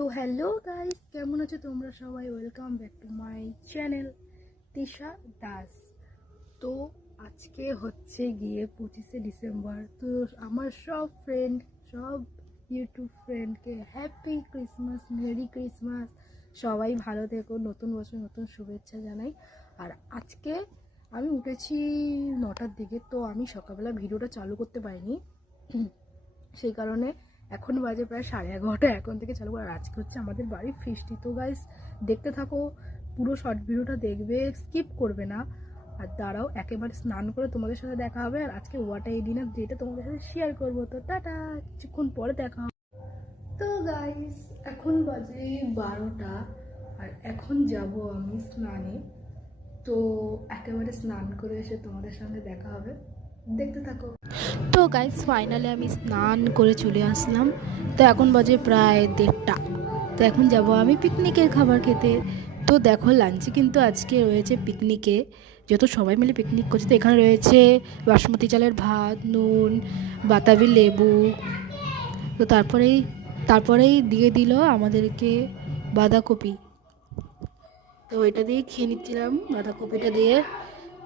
তো hello guys, কেমন আছো তোমরা সবাই? Welcome back to my channel Tisha Das. তো আজকে হচ্ছে গিয়ে 25শে ডিসেম্বর। তো আমার সব ইউটিউব ফ্রেন্ডকে হ্যাপি ক্রিসমাস, মেরি ক্রিসমাস। সবাই ভালো থেকো, নতুন বছর নতুন শুভেচ্ছা জানাই। আর আজকে আমি উঠেছি 9টার দিকে, তো আমি সকালবেলা ভিডিওটা চালু করতে পারিনি। সেই কারণে এখন বাজে প্রায় 11:30, এখন থেকে চালু। আর আজকে হচ্ছে আমাদের বাড়ির ফিস্টি। তো গাইস দেখতে থাকো, পুরো শর্ট ভিডিওটা দেখবে, স্কিপ করবে না। আর দাঁড়াও, একেবারে স্নান করে তোমাদের সাথে দেখা হবে। আর আজকে হোয়াট আই ডিনার যেটা তোমাদের সাথে শেয়ার করবো। তো টাটা, কিছুক্ষণ পরে দেখা হবে। তো গাইস এখন বাজে 12টা, আর এখন যাব আমি স্নানে। তো একেবারে স্নান করে এসে তোমাদের সঙ্গে দেখা হবে, দেখতে থাকো। তো গাইস ফাইনালি আমি স্নান করে চলে আসলাম। তো এখন বাজে প্রায় 1:30। তো এখন যাব আমি পিকনিকের খাবার খেতে। তো দেখো লাঞ্চে কিন্তু আজকে রয়েছে পিকনিকে, যেহেতু সবাই মিলে পিকনিক করছে। তো এখানে রয়েছে বাসমতি চালের ভাত, নুন, বাতাবি লেবু। তো তারপরেই দিয়ে দিল আমাদেরকে বাঁধাকপি। তো এটা দিয়ে খেয়ে নিচ্ছিলাম, বাঁধাকপিটা দিয়ে।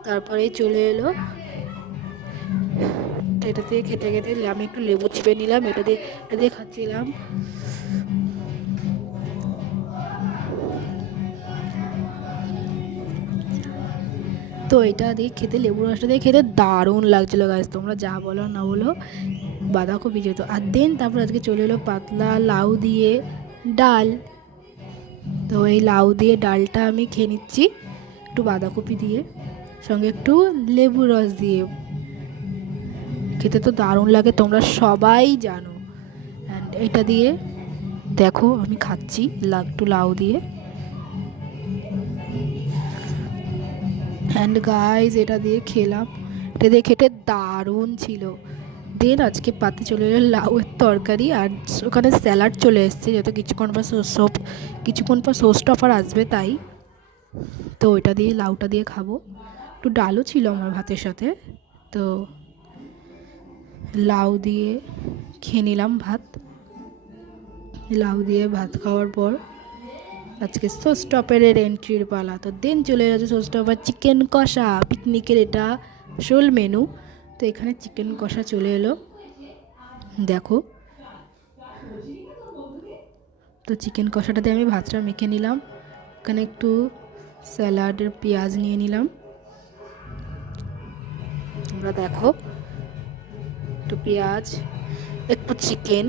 তারপরেই চলে এলো, তো এটা দিয়ে খেতে খেতে আমি একটু লেবু চিপে নিলাম, এটা দিয়ে খাচ্ছিলাম। তো এটা দিয়ে খেতে, লেবু রসটা দিয়ে খেতে দারুণ লাগছিলো গাছ, তোমরা যা বলো না বলো, বাঁধাকপি যেত। আর দেন তারপর আজকে চলে এলো পাতলা লাউ দিয়ে ডাল। তো এই লাউ দিয়ে ডালটা আমি খেয়ে নিচ্ছি একটু বাঁধাকপি দিয়ে, সঙ্গে একটু লেবু রস দিয়ে। খেতে তো দারুণ লাগে, তোমরা সবাই জানো। অ্যান্ড এটা দিয়ে দেখো আমি খাচ্ছি একটু লাউ দিয়ে। অ্যান্ড গাইজ এটা দিয়ে খেলাম, এটা দিয়ে খেতে দারুণ ছিল। দেন আজকে পাতে চলে এলো লাউয়ের তরকারি, আর ওখানে স্যালাড চলে এসছে, যেহেতু কিছুক্ষণ পর সোস টপার আসবে তাই। তো ওইটা দিয়ে লাউটা দিয়ে খাবো। একটু ডালও ছিল আমার ভাতের সাথে। তো লাউ দিয়ে খেয়ে নিলাম ভাত। লাউ দিয়ে ভাত খাওয়ার পর আজকে সোস টপারের এন্ট্রির পালা। তো দেন চলে যাচ্ছে সোস টপার চিকেন কষা, পিকনিকের এটা শোল মেনু। তো এখানে চিকেন কষা চলে এলো, দেখো। তো চিকেন কষাটাতে আমি ভাতটা মেখে নিলাম, এখানে একটু স্যালাডের পেঁয়াজ নিয়ে নিলাম, তোমরা দেখো। একটু পেঁয়াজ, একটু চিকেন,